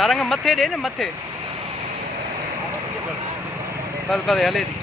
सारंग मथे दे न मथे बस बस हले थी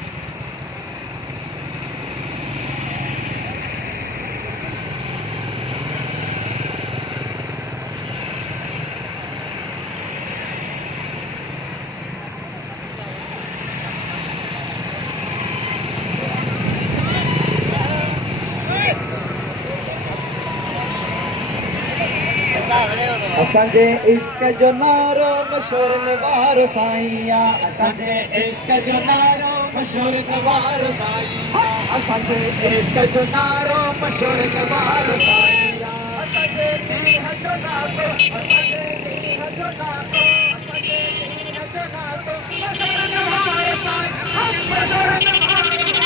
असांजे इश्क जो नारो मशहूर नवारो साईया असांजे इश्क जो नारो मशहूर नवारो साईया असांजे इश्क जो नारो मशहूर नवारो साईया असांजे मींहं जो नारो असांजे मींहं जो नारो असांजे मींहं जो नारो मशहूर नवारो साईया मशहूर नवारो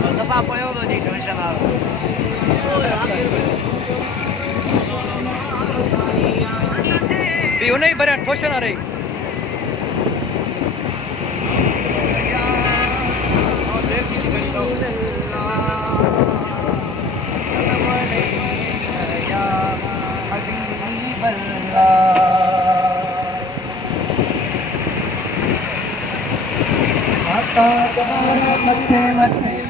non si fa poi uno di non c'è nada più nei bari ठोशन आ रही माता तुम्हारा मथे मथे